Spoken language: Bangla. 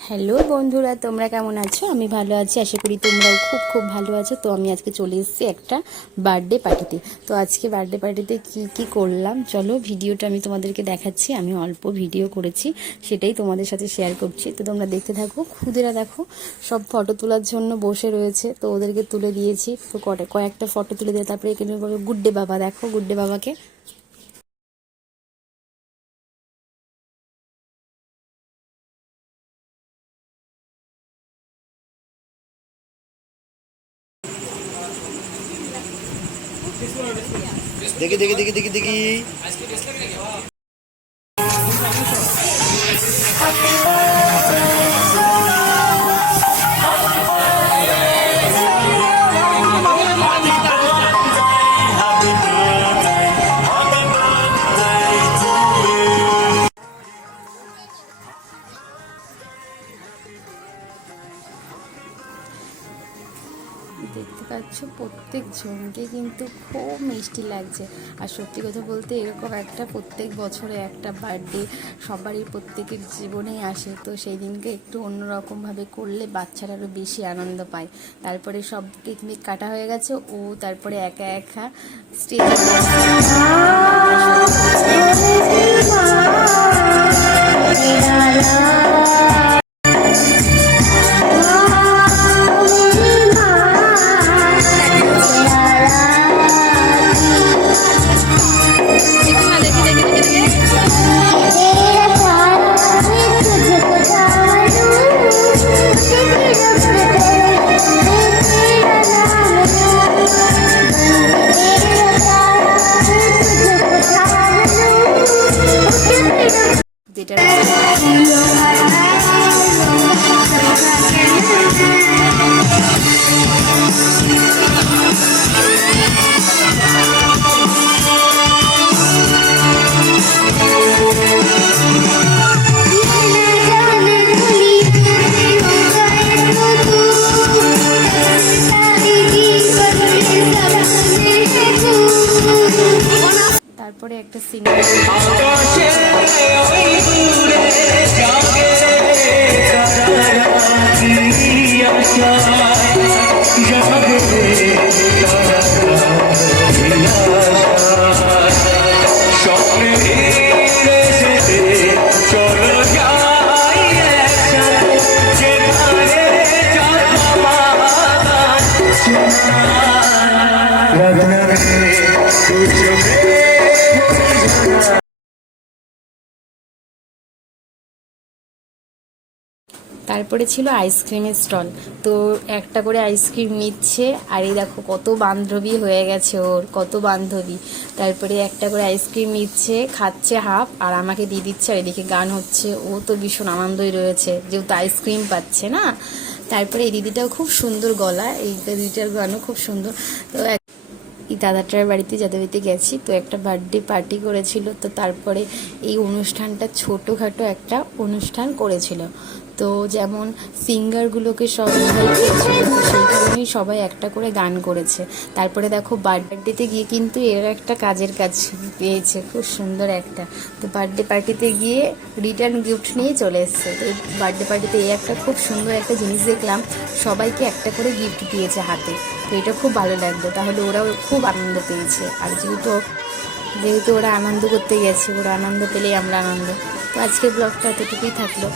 হ্যালো বন্ধুরা, তোমরা কেমন আছো? আমি ভালো আছি, আশা করি তোমরাও খুব খুব ভালো আছো। তো আমি আজকে চলে এসেছি একটা বার্থডে পার্টিতে। তো আজকে বার্থডে পার্টিতে কি করলাম চলো ভিডিওটা আমি তোমাদেরকে দেখাচ্ছি। আমি অল্প ভিডিও করেছি, সেটাই তোমাদের সাথে শেয়ার করছি। তো তোমরা দেখতে থাকো। খুদেরা দেখো সব ফটো তোলার জন্য বসে রয়েছে, তো ওদেরকে তুলে দিয়েছি। তো কয়েকটা ফটো তুলে দিয়ে তারপরে এখানে বলো গুড্ডে বাবা, দেখো গুড্ডে বাবাকে। দেখি দেখি দেখি দেখি দেখি দেখতে পাচ্ছ প্রত্যেক জনকে কিন্তু খুব মিষ্টি লাগছে। আর সত্যি কথা বলতে এরকম একটা প্রত্যেক বছরে একটা বার্থডে সবারই প্রত্যেকের জীবনেই আসে। তো সেই দিনকে একটু অন্যরকমভাবে করলে বাচ্চারা আরও বেশি আনন্দ পায়। তারপরে সব পিকনিক কাটা হয়ে গেছে, ও তারপরে একা একা স্টেজে যেটা তারপরে একটা সিঙ্গার তারপরে ছিল আইসক্রিমের স্টল। তো একটা করে আইসক্রিম নিচ্ছে, আর এই দেখো কত বান্ধবী হয়ে গেছে ওর, কত বান্ধবী। তারপরে একটা করে আইসক্রিম নিচ্ছে, খাচ্ছে হাফ, আর আমাকে দিয়ে দিচ্ছে, আর এদিকে গান হচ্ছে। ও তো ভীষণ আনন্দই রয়েছে যেহেতু আইসক্রিম পাচ্ছে না। তারপরে এই দিদিটাও খুব সুন্দর গলা, এই দিদিটার গানও খুব সুন্দর। তো এই দাদাটার বাড়িতে যাদের বাড়িতে গেছি, তো একটা বার্থডে পার্টি করেছিল। তো তারপরে এই অনুষ্ঠানটা ছোটোখাটো একটা অনুষ্ঠান করেছিল। তো যেমন সিঙ্গারগুলোকে সব ইনভাইট করেছিল, তো সেই কারণেই সবাই একটা করে গান করেছে। তারপরে দেখো বার্থডেতে গিয়ে কিন্তু এর একটা কাজের কাজ পেয়েছে, খুব সুন্দর একটা। তো বার্থডে পার্টিতে গিয়ে রিটার্ন গিফট নিয়ে চলে এসছে। তো এই বার্থডে পার্টিতে এই একটা খুব সুন্দর একটা জিনিস দেখলাম, সবাইকে একটা করে গিফট দিয়েছে হাতে। তো এটা খুব ভালো লাগলো, তাহলে ওরাও খুব আনন্দ পেয়েছে। আর যেহেতু ওরা আনন্দ করতে গেছে, ওরা আনন্দ পেলেই আমরা আনন্দ। তো আজকের ব্লগটা এতটুকুই থাকলো।